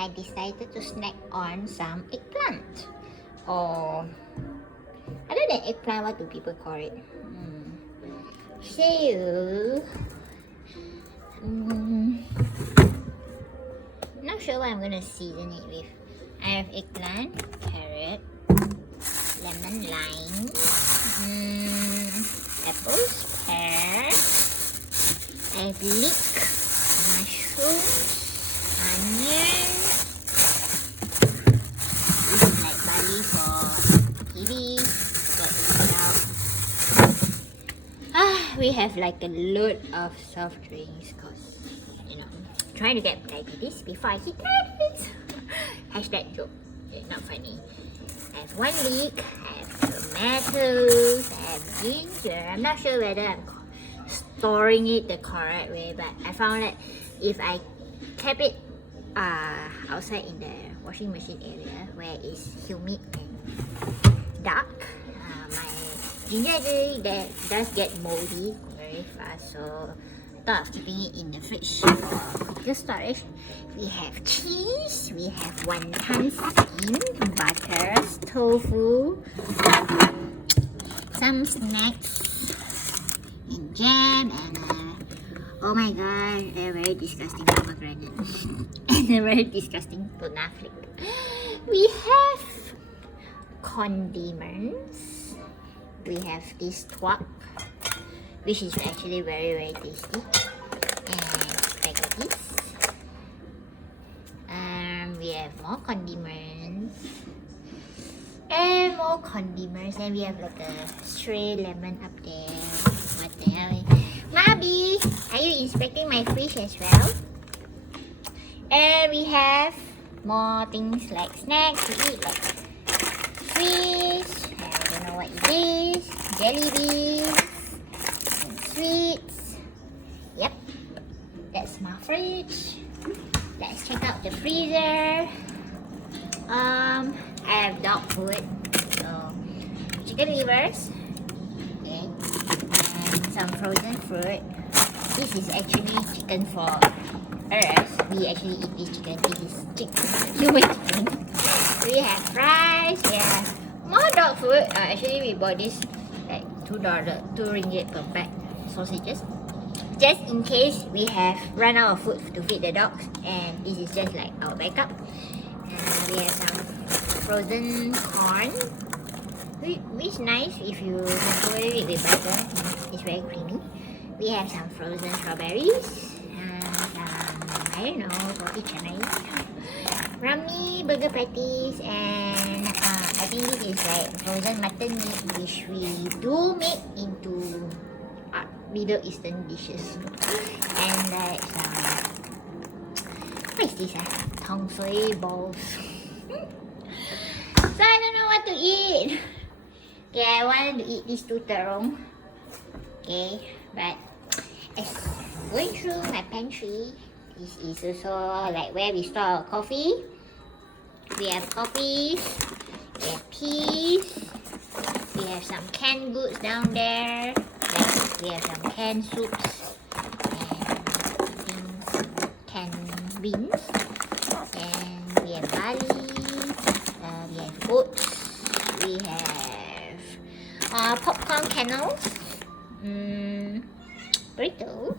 I decided to snack on some eggplant. Or other than eggplant, what do people call it? So, not sure what I'm gonna season it with. I have eggplant, carrot, lemon, lime, apples, pear. I have leek, mushrooms, onion. This is like barley for kiwi. We have like a load of soft drinks because, trying to get diabetes before I hit diabetes. Hashtag joke. Not funny. I have one leek, I have tomatoes, I have ginger. I'm not sure whether I'm storing it the correct way, but I found that if I kept it outside in the washing machine area where it's humid and dark, my ginger actually does get moldy very fast, so I thought of keeping it in the fridge for the storage. We have cheese, we have wonton skin, butter, tofu, some snacks, and jam, and oh my god, a very disgusting pomegranate and a very disgusting tuna flake. We have condiments. We have this twak, which is actually very, very tasty, and spaghettis. We have more condiments and more condiments, and we have like a stray lemon up there. What the hell? Mabi, are you inspecting my fridge as well? And we have more things like snacks to eat, like fish, I don't know what it is, jelly beans, and sweets. Yep, that's my fridge. Let's check out the freezer. I have dog food, so chicken livers, okay, and some frozen fruit. This is actually chicken for us. We actually eat this chicken. This is human chicken. We have fries. Yeah, more dog food. Actually, we bought this like $2, ringgit per pack sausages, just in case we have run out of food to feed the dogs, and this is just like our backup. And we have some frozen corn, which is nice if you microwave it with butter. It's very creamy. We have some frozen strawberries, and I don't know, roti canai, rami burger patties, and I think this is like frozen mutton meat, which we do make into Middle Eastern dishes. And like what is this? Tong soy balls. So I don't know what to eat. Okay, I wanted to eat this two terong. Okay, but as going through my pantry, this is also like where we store our coffee. We have coffees, we have teas, we have some canned goods down there. We have some canned soups and canned beans, and we have barley, we have oats, we have popcorn kernels, burrito.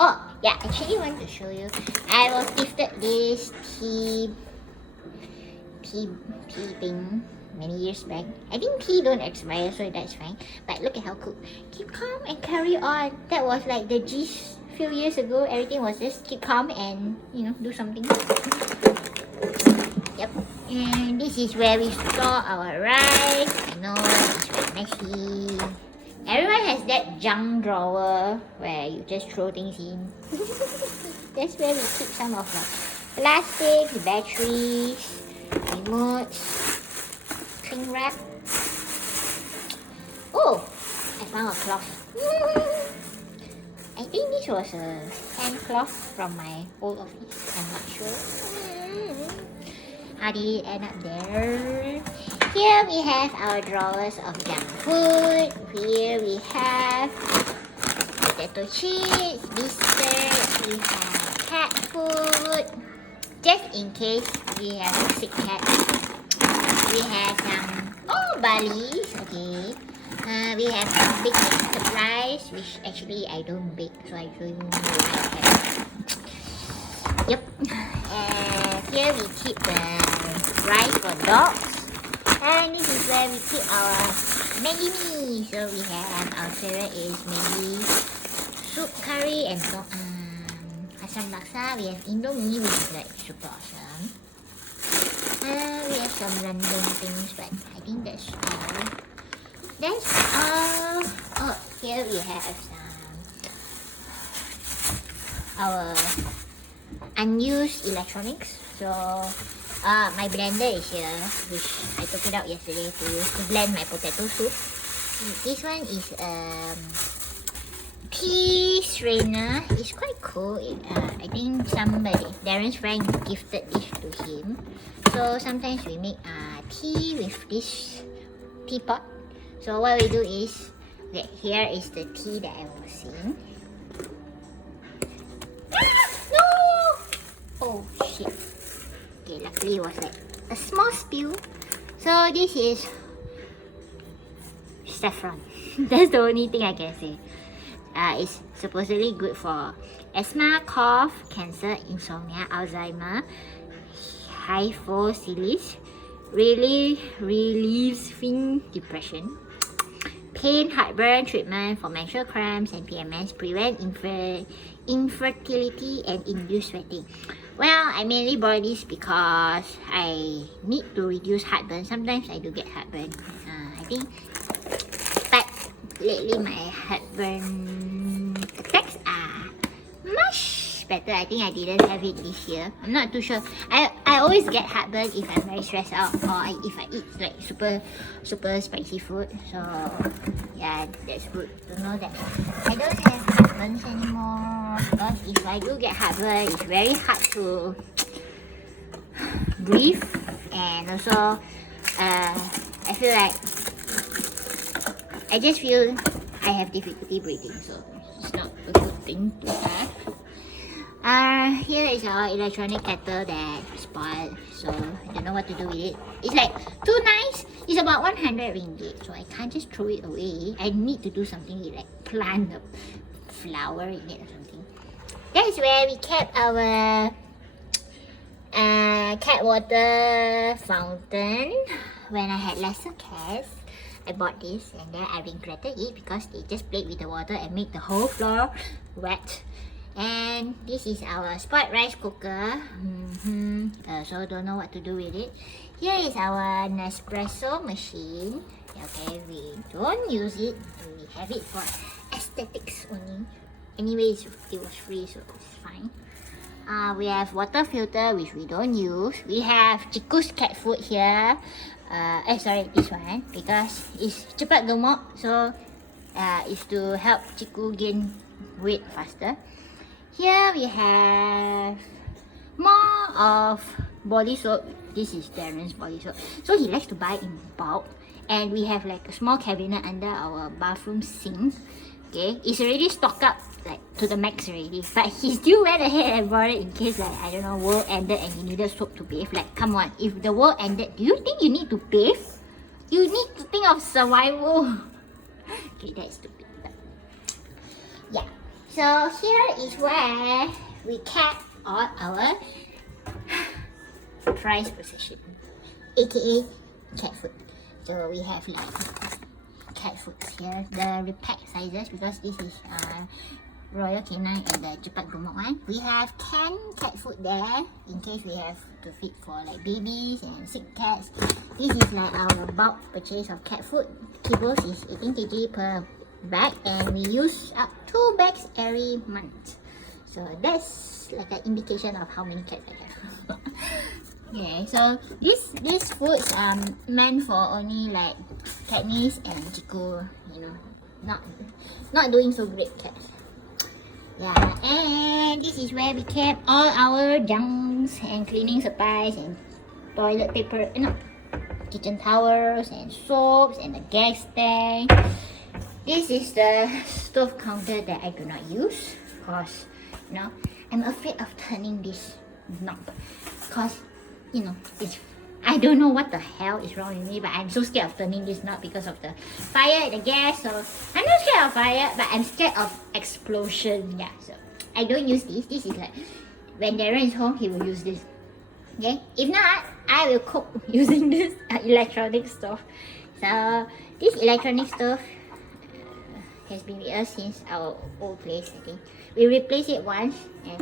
Oh yeah, I actually want to show you. I was gifted this tea thing many years back. I think tea don't expire, so that's fine. But look at how cool. Keep calm and carry on. That was like the gist few years ago. Everything was just keep calm and do something. Yep. And this is where we store our rice. I know it's very messy. Everyone has that junk drawer where you just throw things in. That's where we keep some of the plastics, batteries, remotes, cling wrap. Oh, I found a cloth. I think this was a hand cloth from my old office. I'm not sure. How did it end up there? Here we have our drawers of junk food. Here we have potato chips, biscuits. We have cat food. just in case we have a sick cat, we have some Balis. Okay. We have some big surprise, which actually I don't bake, so I don't know why I have. Yep. Here we keep the rice for dogs. And this is where we keep our Maggi mee. So we have our favorite is Maggi soup curry and asam laksa. We have Indomie, which is like super awesome. We have some random things, but I think that's all. That's all. Oh, here we have our unused electronics. So my blender is here, which I took it out yesterday to blend my potato soup. This one is tea strainer. It's quite cool. I think Darren's friend gifted this to him. So sometimes we make tea with this teapot. So what we do is that here is the tea that I was saying. No! Oh shit. Okay, luckily it was like a small spill. So this is saffron. That's the only thing I can say. It's supposedly good for asthma, cough, cancer, insomnia, Alzheimer, hypophysis, really relieves depression, pain, heartburn, treatment for menstrual cramps and PMS, prevent infertility and induce sweating. Well, I mainly bought this because I need to reduce heartburn. Sometimes I do get heartburn. I think, but lately my heartburn attacks are much better. I think I didn't have it this year. I'm not too sure. I always get heartburn if I'm very stressed out or if I eat like super spicy food. So yeah, that's good to know that I don't have heartburns anymore. Because if I do get heartburn, it's very hard to breathe, and also I feel like I have difficulty breathing, so it's not a good thing to have. Here is our electronic kettle that spoiled, so I don't know what to do with it. It's like too nice. It's about 100 ringgit, so I can't just throw it away. I need to do something with like plant a flower in it or something. That's where we kept our cat water fountain. When I had lesser cats, I bought this and then I regretted it because they just played with the water and made the whole floor wet. And this is our spoiled rice cooker. So don't know what to do with it. Here is our Nespresso machine. Okay, we don't use it. We have it for aesthetics only. Anyways, it was free, so it's fine. We have water filter, which we don't use. We have Chiku's cat food here. Sorry, this one, because it's cepat gemuk, so it's to help Chiku gain weight faster. Here we have more of body soap. This is Darren's body soap. So he likes to buy in bulk. And we have like a small cabinet under our bathroom sink. Okay, it's already stocked up like to the max already. But he still went ahead and bought it in case like, I don't know, world ended and he needed soap to bathe. Like, come on, if the world ended, do you think you need to bathe? You need to think of survival. Okay, that's stupid. But yeah. So here is where we kept all our prize possession, aka cat food. So we have like cat food here, the repack sizes, because this is Royal Canine and the cepat gemuk one. We have canned cat food there in case we have to feed for like babies and sick cats. This is like our bulk purchase of cat food. Kibbles is 18 kg per bag and we use up 2 bags every month. So that's like an indication of how many cats I have. Okay, so these foods are meant for only like Katniss and Chiku, you know, not doing so great cats. Yeah, and this is where we kept all our junks and cleaning supplies and toilet paper, kitchen towels and soaps and the gas tank. This is the stove counter that I do not use because, I'm afraid of turning this knob. because, you know, I don't know what the hell is wrong with me, but I'm so scared of turning this knob because of the fire and the gas. So I'm not scared of fire, but I'm scared of explosion. Yeah, so I don't use this. This is like, when Darren is home, he will use this. Okay, if not, I will cook using this electronic stove. So this electronic stove has been with us since our old place. I think we replaced it once, and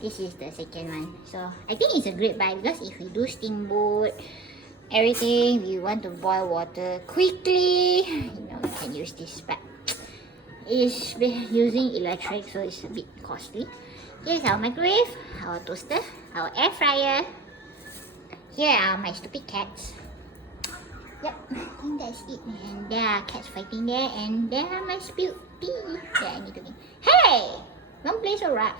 this is the second one. So I think it's a great buy, because if we do steamboat, everything, we want to boil water quickly, you know, we can use this. But it's using electric, so it's a bit costly. Here's our microwave, our toaster, our air fryer. Here are my stupid cats. Yep, I think that's it. And there are cats fighting there, and there are my spilled tea that I need to make. Hey! Don't play so rough.